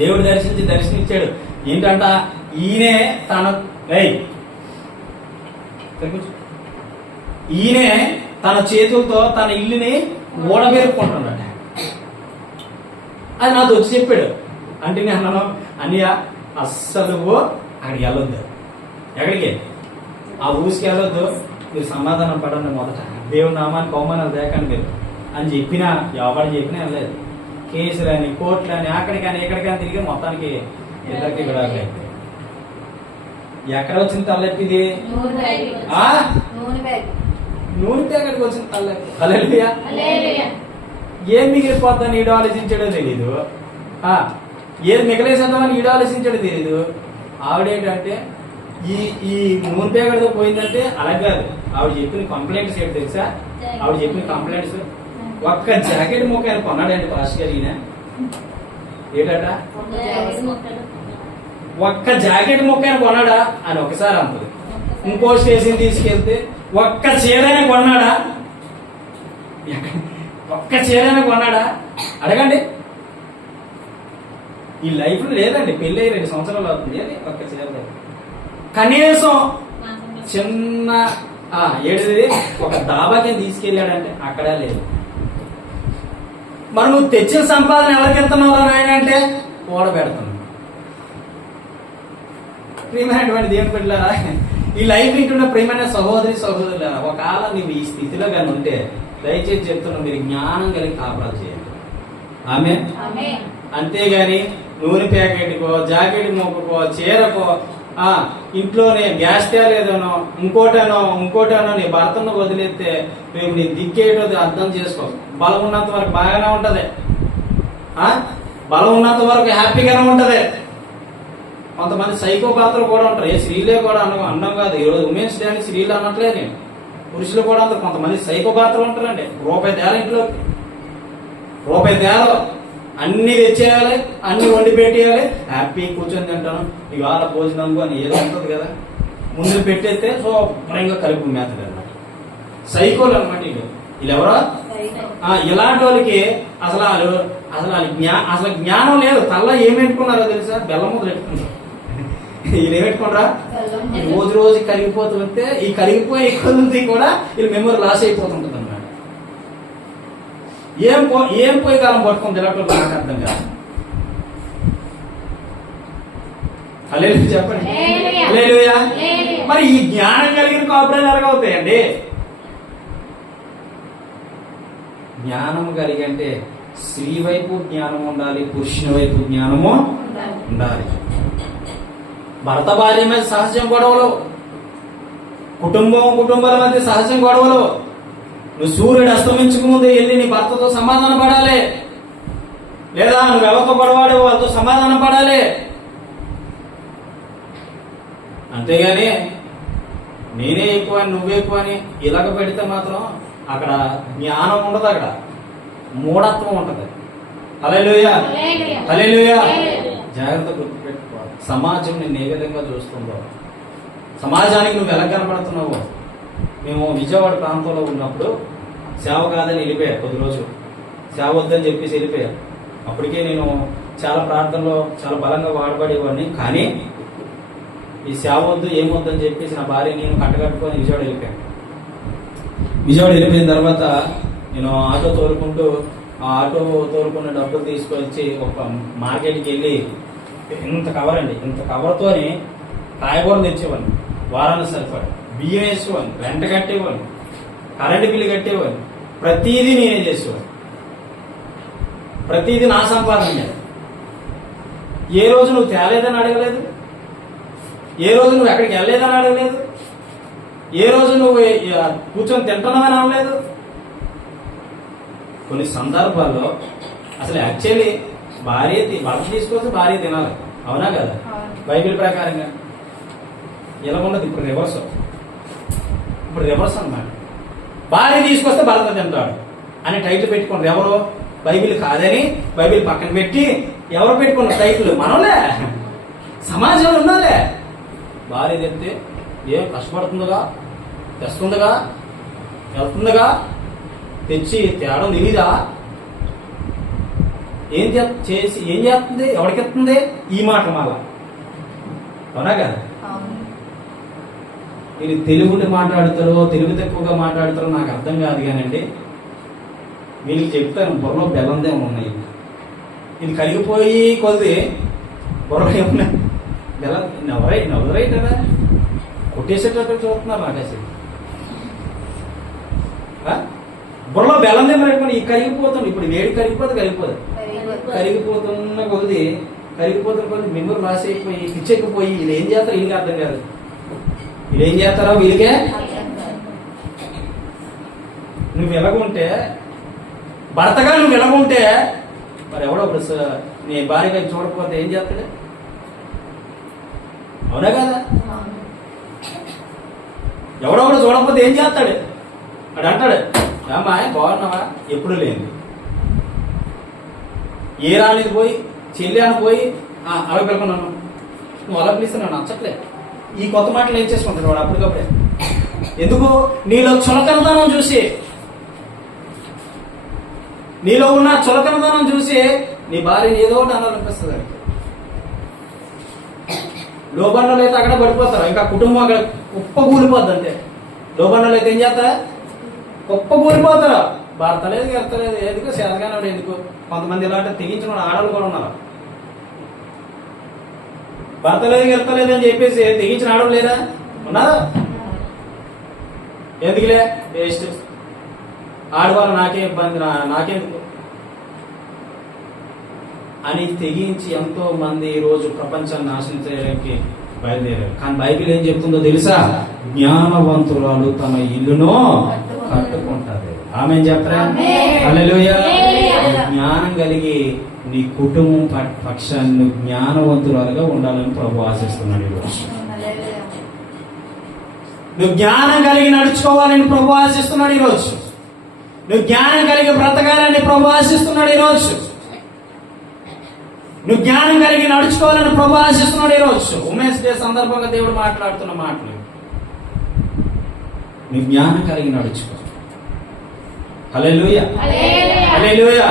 దేవుడు దర్శనిచ్చాడు. ఏంటంట, ఈయనే తన చేతులతో తన ఇల్లుని ఓడబెరుపుకుంటున్నాడు. అది నాతో వచ్చి చెప్పాడు. అంటే నేను అన్నాను, అన్నయ్య అస్సలు అక్కడికి వెళ్ళొద్దు, ఎక్కడికి ఆ ఊసికి వెళ్ళొద్దు, మీరు సమాధానం పడండి, మొదట దేవుడి నామానికి అవమానాలు దేకండి మీరు అని చెప్పినా ఎవరు చెప్పినా వెళ్ళలేదు. కేసులని కోర్టులని అక్కడికని ఎక్కడికని తిరిగి మొత్తానికి ఇద్దరికి విడాకులు అయిపోయి. ఎక్కడ వచ్చింది తలెప్పిది? నూనె ప్యాకెట్కి వచ్చింది తలెప్పి. హల్లెలూయా. ఏం మిగిలిపోద్దని ఈడు ఆలోచించాడో తెలీదు, ఏది మిగిలేసేద్దామని ఈడు ఆలోచించాడో తెలీదు. ఆవిడేంటంటే ఈ నూనె ప్యాకెట్తో పోయిందంటే అలా కాదు. ఆవిడ చెప్పిన కంప్లైంట్స్ ఏంటి తెలుసా? ఆవిడ చెప్పిన కంప్లైంట్స్, ఒక్క జాకెట్ మొక్క ఆయన కొన్నాడండి పాస్ గారు. ఈయన ఏంటట, ఒక్క జాకెట్ మొక్క ఆయన కొన్నాడా అని ఒకసారి అంటది. ఇంకో స్టేషన్ తీసుకెళ్తే ఒక్క చీరైనా కొన్నాడా, ఒక్క చీరైనా కొన్నాడా అడగండి. ఈ లైఫ్ లో లేదండి, పెళ్ళి 2 సంవత్సరాలు అవుతుంది, అది ఒక్క చీర కనీసం చిన్న ఏడుది ఒక దాబాకి తీసుకెళ్ళాడంటే అక్కడే లేదు. మరి నువ్వు తెచ్చిన సంపాదన ఎవరికి వెళ్తున్నావు నాయన అంటే ఓడబెడుతున్నావు. ప్రియమైనటువంటి దేవుని బిడ్డలారా, ఈ లైఫ్ వింటున్న ప్రియమైన సహోదరులారా, ఒకవేళ నువ్వు ఈ స్థితిలో కానీ ఉంటే దయచేసి చెప్తున్నా, మీరు జ్ఞానం కలిగి కాపురాలు చేయండి. ఆమేన్. అంతేగాని నూనె ప్యాకెట్కో, జాకెట్ మొక్కకో, చీరకో, ఇంట్లోనే గ్యాస్ తేలేదనో ఇంకోటనో నీ భర్తను వదిలేస్తే రేపు నీ దిక్కేటో అర్థం చేసుకో. బలం ఉన్నంత వరకు బాగానే ఉంటది, బలం ఉన్నంత వరకు హ్యాపీగానే ఉంటది. కొంతమంది సైకోపాత్రలు కూడా ఉంటారు. ఏ స్త్రీలే కూడా అన్నం కాదు, ఈరోజు ఉమెన్స్ డే అని స్త్రీలు అన్నట్లే నేను, పురుషులు కూడా అంటారు. కొంతమంది సైకోపాత్రలు ఉంటారండి. రూపాయి తేల ఇంట్లో, రూపాయి తేల అన్ని తెచ్చేయాలి, అన్ని వండి పెట్టేయాలి, హ్యాపీ కూర్చొని తింటాను ఇవాళ భోజనం అని ఏదో ఉంటుంది కదా, ముందు పెట్టేస్తే శుభ్రంగా కలిపి మేతది అన్నమాట. సైకోలు అనమాట వీళ్ళెవరో. ఇలాంటి వాళ్ళకి అసలు జ్ఞానం లేదు. తల్ల ఏం పెట్టుకున్నారో తెలుసా? బెల్లం ముద్దలు పెట్టుకున్నారు. వీళ్ళు ఏం పెట్టుకున్నారా? రోజు కరిగిపోతూ వస్తే ఈ కరిగిపోయే కొద్ది కూడా వీళ్ళు మెమరీ లాస్ అయిపోతుంటుంది అన్నమాట. ఏం పోయి కాలం పట్టుకుంది ఇలాంటి నాకు అర్థం కాదు. హల్లెలూయా చెప్పండి. హల్లెలూయా. మరి ఈ జ్ఞానం కలిగిన కాపురాలు ఎలాగవుతాయండి? జ్ఞానం కలిగి అంటే స్త్రీ వైపు జ్ఞానం ఉండాలి, పురుషుని వైపు జ్ఞానము ఉండాలి. భర్త భార్య మీద సహజం గొడవలు, కుటుంబాల మధ్య సహజం గొడవలు. నువ్వు సూర్యుడు అస్తమించక ముందు వెళ్ళి నీ భర్తతో సమాధానం పడాలి, లేదా నువ్వు ఎవరితో గొడవాడే వాళ్ళతో సమాధానం పడాలి. అంతేగాని నేనే ఎక్కువ నువ్వే ఎక్కువ అని ఇలాగ పెడితే మాత్రం అక్కడ జ్ఞానం ఉండదు, అక్కడ మూఢత్వం ఉంటది. హల్లెలూయా. హల్లెలూయా. జాగ్రత్త గుర్తుపెట్టుకోవాలి. సమాజం నిన్ను ఏ విధంగా చూస్తుందో, సమాజానికి నువ్వు ఎలా కనపడుతున్నావో. మేము విజయవాడ ప్రాంతంలో ఉన్నప్పుడు సేవ కాదని వెళ్ళిపోయారు, కొద్ది రోజులు సేవ వద్దని చెప్పేసి వెళ్ళిపోయారు. అప్పటికే నేను చాలా ప్రార్థనలో చాలా బలంగా వాడబడేవాడిని. కానీ ఈ సేవ వద్దు ఏమొద్దు అని చెప్పేసి నా భార్య నేను కట్టకట్టుకొని విజయవాడ వెళ్ళిపోయాను. విజయవాడ వెళ్ళిపోయిన తర్వాత నేను ఆటో తోలుకుంటూ ఆ ఆటో తోలుకున్న డబ్బులు తీసుకొచ్చి ఒక మార్కెట్కి వెళ్ళి ఇంత కవర్ అండి, ఇంత కవర్తోని కాయగూరలు తెచ్చేవాడిని, వారానికి సరిపడా బియ్యం వేసేవాడిని, రెంట్ కట్టేవాడిని, కరెంటు బిల్లు కట్టేవాడిని, ప్రతిదీ నేనే చేసేవాడిని. ప్రతిదీ నా సంపాదన. ఏ రోజు నువ్వు తేలేదని అడగలేదు, ఏ రోజు నువ్వు ఎక్కడికి వెళ్ళలేదని అడగలేదు, ఏ రోజు నువ్వు కూర్చొని తింటున్నావని అనలేదు. కొన్ని సందర్భాల్లో అసలు యాక్చువల్లీ భర్త తీసుకొస్తే భార్య తినాలి, అవునా కదా? బైబిల్ ప్రకారంగా ఎలా ఉండదు. ఇప్పుడు రివర్స్ అన్నమాట. భార్య తీసుకొస్తే భర్త తింటాడు అని టైటిల్ పెట్టుకున్నారు. ఎవరు? బైబిల్ కాదని బైబిల్ పక్కన పెట్టి ఎవరు పెట్టుకున్నారు టైటిల్? మనోలే, సమాజంలో ఉన్నారే. భార్య తింటే ఏం కష్టపడుతుందిగా, తెస్తుందిగా, వెళ్తుందిగా, తెచ్చి తేడం తెలీదా? ఏం చేసి ఏం చేస్తుంది, ఎవరికెత్తుంది? ఈ మాట మళ్ళా, అవునా కదా? మీరు తెలుగుని మాట్లాడతారో తెలుగు తక్కువగా మాట్లాడతారో నాకు అర్థం కాదు కానండి, వీళ్ళకి చెప్తాను బుర్రలో బెల్లందే ఉన్నాయి. ఇది కరిగిపోయి కొద్ది బుర్రలో ఏమున్నాయి బెల్లం నవ్వరై కదా, కొట్టేసేటట్టు చూస్తున్నారు నాకు అసలు. బుర్రలో బెల్లం తిమ్మని ఈ కరిగిపోతుంది. ఇప్పుడు వేడి కరిగిపోతున్న కొద్ది మెమరీ రాసి అయిపోయి పిచ్చెక్కిపోయి వీళ్ళు ఏం చేస్తారు వీళ్ళకి అర్థం కాదు. వీళ్ళు ఏం చేస్తారో వీళ్ళకే. నువ్వు ఎలాగుంటే భర్తగా నువ్వు ఎలాగుంటే మరి ఎవడో నీ భార్య వైపు చూడకపోతే ఏం చేస్తాడు? అవునా కదా? ఎవడో కూడా చూడకపోతే ఏం చేస్తాడు? అడు అంటాడు, అమ్మా బాగున్నావా? ఎప్పుడు లేదు. ఏ రానిది పోయి చెల్లి అని పోయి అలా పిలుకున్నాను, నువ్వు అలా పిలుస్తున్నాను నచ్చట్లే. ఈ కొత్త మాటలు ఏం చేసుకుంటాడు వాడు అప్పటికప్పుడే. ఎందుకు? నీలో చులకనతనం చూసి, నీలో ఉన్న చులకనతనం చూసి నీ భార్యని ఏదో ఒకటి అనాలనిపిస్తుంది. లోబన్నలు అయితే అక్కడ పడిపోతారు, ఇంకా కుటుంబం అక్కడ కుప్పకూలిపోద్ది. అంతే. లోబన్నలు అయితే ఏం చేస్తా? కుప్పకూలిపోతారు. భర్త లేదు ఎడతలేదు, ఎందుకు సేదగానే ఎందుకు? కొంతమంది ఇలాంటి తెగించిన ఆడలు కూడా ఉన్నారు. భర్త లేదు ఎడతలేదు అని చెప్పేసి తెగించిన ఆడలు లేదా? ఉన్నారా? ఎందుకులే వేస్ట్, ఆడవాళ్ళు నాకే ఇబ్బంది, నాకెందుకు అని తెగించి ఎంతో మంది ఈ రోజు ప్రపంచాన్ని నాశనం చేయడానికి బయలుదేరారు. కానీ బైబిల్ ఏం చెప్తుందో తెలుసా? జ్ఞానవంతురాలు తమ ఇల్లును కట్టుకుంటారు. ఆమె చెప్పరా? హల్లెలూయా. జ్ఞానం కలిగి నీ కుటుంబం పక్షాన్ని జ్ఞానవంతురాలుగా ఉండాలని ప్రభు ఆశిస్తున్నాడు ఈరోజు. నువ్వు జ్ఞానం కలిగి నడుచుకోవాలని ప్రభు ఆశిస్తున్నాడు ఈరోజు. నువ్వు జ్ఞానం కలిగి బ్రతకాలని ప్రభు ఆశిస్తున్నాడు ఈరోజు. నువ్వు జ్ఞానం కలిగి నడుచుకోవాలని ప్రభు ఆశిస్తున్నాడు ఈరోజు. ఉమెన్స్ డే సందర్భంగా దేవుడు మాట్లాడుతున్న మాటలు. నువ్వు జ్ఞానం కలిగి నడుచుకో. హల్లెలూయా, హల్లెలూయా.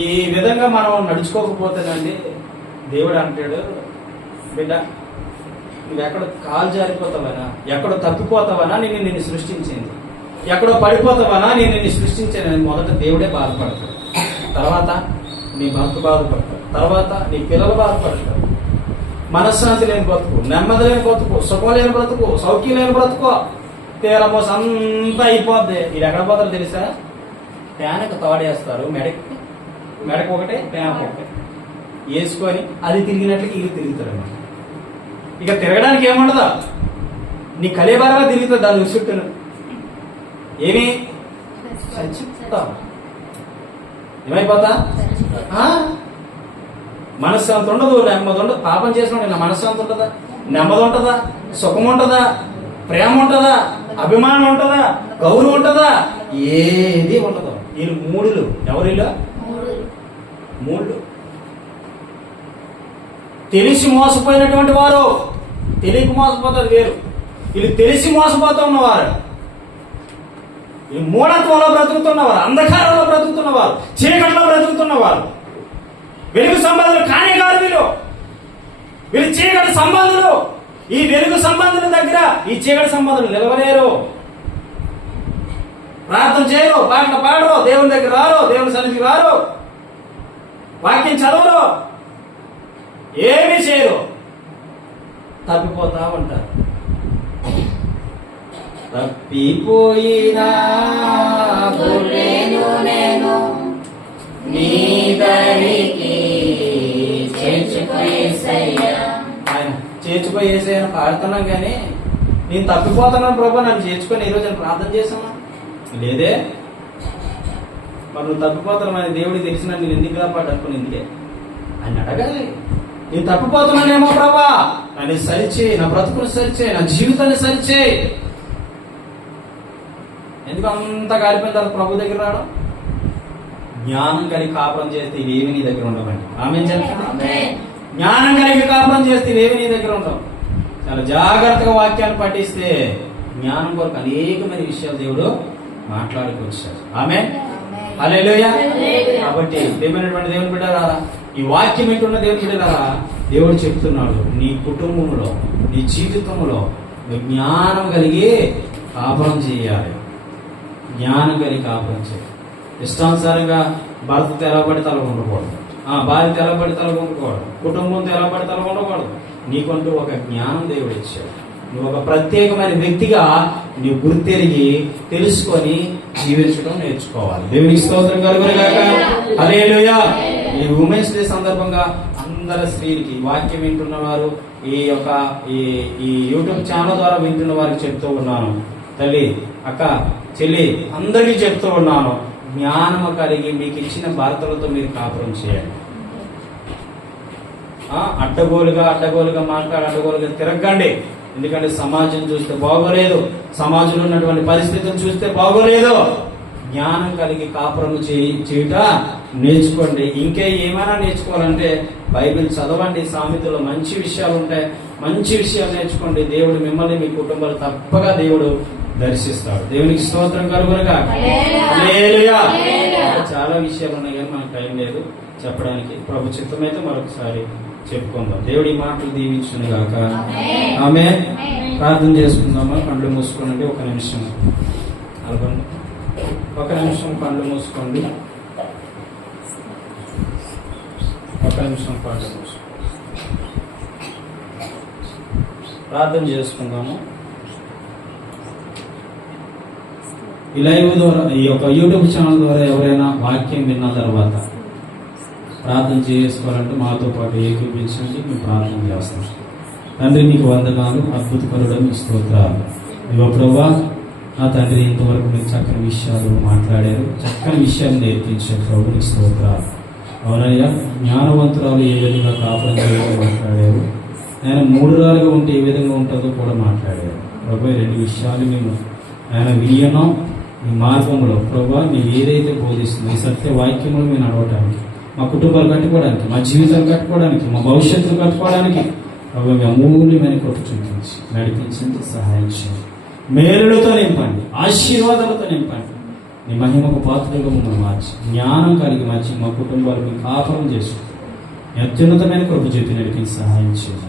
ఈ విధంగా మనం నడుచుకోకపోతేనండి దేవుడు అంటాడు, బిడ్డ నువ్వు ఎక్కడ కాలు జారిపోతావనా, ఎక్కడో తప్పిపోతావనా నిన్ను సృష్టించింది, ఎక్కడో పడిపోతావనా నిన్ను సృష్టించానని మొదట దేవుడే బాధపడతాడు. తర్వాత నీ భర్త బాధపడతాడు, తర్వాత నీ పిల్లలు బాధపడతారు. మనశ్శాంతి లేని బ్రతుకు, నెమ్మది లేని బ్రతుకు, సుఖం లేని బ్రతుకు, సౌఖ్యం లేని బ్రతుకు, తీరమోస అంతా అయిపోద్ది. ఇది ఎక్కడ పోతారో తెలుసా? ఫ్యాన్కి తాడేస్తారు, మెడకు ఒకటే ఫ్యాన్ ఒకటే వేసుకొని అది తిరిగినట్లకి ఇది తిరుగుతారు అన్నమాట. ఇక తిరగడానికి ఏముండదా, నీ కలేబారగా తిరుగుతుంది దాని చుట్టూ. ఏమి చచ్చిపోతా, ఏమైపోతా? మనశ్శాంతి ఉండదు, నెమ్మది ఉండదు. పాపం చేసిన మనశ్శాంతి ఉంటుందా? నెమ్మది ఉంటుందా? సుఖం ఉంటుందా? ప్రేమ ఉంటుందా? అభిమానం ఉంటుందా? గౌరవం ఉంటుందా? ఏది ఉండదు. వీళ్ళు మూడులు. ఎవరిలో? మూడు. తెలిసి మోసపోయినటువంటి వారు, తెలియక మోసపోతారు వేరు. వీళ్ళు తెలిసి మోసపోతూ ఉన్నవారు, ఈ మూఢత్వంలో బ్రతుకుతున్నవారు, అంధకారంలో బ్రతుకుతున్నవారు, చీకట్లో బ్రతుకుతున్నవారు, వెలుగు సంబంధాలు కానే కాదు. వీళ్ళు వీళ్ళు చీకటి సంబంధులు. ఈ వెలుగు సంబంధుల దగ్గర ఈ చీకటి సంబంధులు నిలవలేరు. ప్రార్థన చేయరు, పాటలు పాడరు, దేవుని దగ్గర రారు, దేవుని సన్నిధికి రారు, వాక్యం చదవరు, ఏమీ చేయరు, తప్పిపోతా ఉంటారు. తప్పిపోయినా గొర్రెను నేను నీ దరికి చేర్చుకోయేసయ్యా. ఆయన చేర్చుకోయేసయ్యా పాడుతున్నాం కానీ నేను తప్పిపోతున్నాను ప్రభు నన్ను చేర్చుకొని ఈరోజు నేను ప్రార్థన చేశాను లేదే. మరి నువ్వు తప్పిపోతున్నావు దేవుడికి తెలిసిన నేను ఎందుకు కాపాడు అనుకుని ఎందుకే ఆయన అడగాలి. నేను తప్పిపోతున్నానేమో ప్రభా, నన్ను సరిచేయి, నా బ్రతుకును సరిచేయి, నా జీవితాన్ని సరిచేయి. ఎందుకు అంత కాలిపోయిన తర్వాత ప్రభు దగ్గర రావడం? జ్ఞానం కలిగి కాపురం చేస్తే ఇవేమి నీ దగ్గర ఉండవండి. ఆమె చెప్పండి. జ్ఞానం కలిగి కాపురం చేస్తే ఇవేమి నీ దగ్గర ఉండవు. చాలా జాగ్రత్తగా వాక్యాన్ని పఠిస్తే జ్ఞానం కొరకు అనేకమైన విషయాలు దేవుడు మాట్లాడుకొచ్చారు. ఆమె హల్లెలూయా. కాబట్టి ప్రియమైనటువంటి దేవుని బిడ్డలారా, ఈ వాక్యం ఏంటున్న దేవుని బిడ్డలారా, దేవుడు చెప్తున్నాడు నీ కుటుంబంలో, నీ జీవితంలో జ్ఞానం కలిగి కాపురం చేయాలి. జ్ఞానం కలిగి కాపురం చేయాలి. ఇష్టానుసారంగా భర్త తెలబడి తల ఉండకూడదు, భార్య తెలబడి తల ఉండకూడదు, కుటుంబం తెలబడి తల ఉండకూడదు. నీకంటూ ఒక జ్ఞానం దేవుడు ఇచ్చాడు. నువ్వు ఒక ప్రత్యేకమైన వ్యక్తిగా నువ్వు గుర్తెరిగి తెలుసుకొని జీవించడం నేర్చుకోవాలి. దేవునికి స్తోత్రం కలుగునుగాక. హల్లెలూయా. ఈ ఉమెన్స్ డే సందర్భంగా అందరి స్త్రీలకి వాక్యం వింటున్న వారు, ఈ యూట్యూబ్ ఛానల్ ద్వారా వింటున్న వారికి చెప్తూ ఉన్నాను, తల్లి, అక్క, చెల్లి అందరికీ చెప్తూ ఉన్నాను, జ్ఞానము కలిగి మీకు ఇచ్చిన భర్తలతో మీరు కాపురం చేయండి. అడ్డగోలుగా మాట్లాడి అడ్డగోలుగా తిరగండి. ఎందుకంటే సమాజం చూస్తే బాగోలేదు, సమాజంలో ఉన్నటువంటి పరిస్థితులు చూస్తే బాగోలేదు. జ్ఞానం కలిగి కాపురం చేయుట నేర్చుకోండి. ఇంకే ఏమైనా నేర్చుకోవాలంటే బైబిల్ చదవండి, సామెతలో మంచి విషయాలు ఉంటాయి, మంచి విషయాలు నేర్చుకోండి. దేవుడు మిమ్మల్ని, మీ కుటుంబాలు తప్పగా దేవుడు దర్శిస్తాడు. దేవునికి స్తోత్రం కలుగునుగా. హల్లెలూయా. చాలా విషయాలు ఉన్నాయి కానీ మనకు టైం లేదు చెప్పడానికి. ప్రభు చిత్తమైతే మరొకసారి చెప్పుకుందాం. దేవుడి మాటలు దీవించును గాక. ఆమేన్. ప్రార్థన చేసుకుందామా? కళ్ళు మూసుకోండి. ఒక నిమిషం కళ్ళు మూసుకోండి. కళ్ళు మూసుకోండి. ప్రార్థన చేసుకుందాము. ఈ లైవ్ ద్వారా, ఈ యొక్క యూట్యూబ్ ఛానల్ ద్వారా ఎవరైనా వాక్యం విన్న తర్వాత ప్రార్థన చేసుకోవాలంటే మాతో పాటు ఏకీపించండి, మేము ప్రార్థన చేస్తాం. తండ్రి, నీకు వందనాలు, అద్భుతకరుడు, మీ స్తోత్రాలు. ఇవ్వ ప్రభువా, నా తండ్రి, ఇంతవరకు మీరు చక్కని విషయాలు మాట్లాడారు, చక్కని విషయాలు నేర్పించారు. ప్రభు, నీకు స్తోత్రాలు. అవునయ్యా, జ్ఞానవంతురాలు ఏ విధంగా కాపురం చేయాలో మాట్లాడారు. నేను 3 రాలుగా ఉంటే ఏ విధంగా ఉంటుందో కూడా మాట్లాడారు. ప్రభు, 2 విషయాలు మేము ఆయన వియ్యనం ఈ మార్గంలో ప్రభా మీరు ఏదైతే బోధిస్తుందో ఈ సత్య వాక్యంలో మేము నడవటానికి, మా కుటుంబాలు కట్టుకోవడానికి, మా జీవితాలు కట్టుకోవడానికి, మా భవిష్యత్తులు కట్టుకోవడానికి ప్రభు మీ అమూల్యమైన కృప చూపించి నడిపించండి, సహాయం చేయండి. మేలులతో నింపండి, ఆశీర్వాదాలతో నింపండి. నీ మహిమకు పాత్రలుగా మమ్మల్ని మార్చి, జ్ఞానం కలిగి మార్చి మా కుటుంబాలు మీకు కాపురం చేసుకుంటాం. అత్యున్నతమైన కృప చూపి నడిపించి సహాయం చేయండి.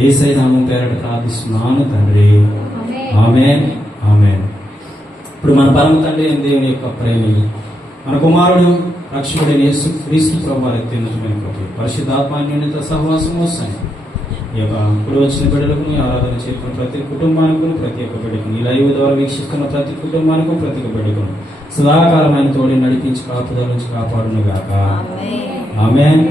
యేసయ్య నామం పేరట ప్రార్థిస్తున్నాను తండ్రి. ఆమేన్. ఆమేన్. ఇప్పుడు మన పరమ తండ్రి దేవుని యొక్క ప్రేమ, మన కుమారుడు రక్షకుడైన యేసు క్రీస్తు ప్రభువారి అత్యున్నతమైన కృప, పరిశుద్ధాత్మన్యోన్యత సహవాసం వస్తాయి. ఈ యొక్క ఇప్పుడు వచ్చిన బిడ్డలకు, ఆరాధన చేస్తున్న ప్రతి కుటుంబానికి, ప్రతి ఒక్క బిడ్డకు, ఈ లైవ్ ద్వారా వీక్షిస్తున్న ప్రతి కుటుంబానికి, ప్రతి ఒక్క బిడ్డకు సదాకాలమైన తోడి నడిపించి కాపుదల నుంచి కాపాడును గాక. ఆమేన్.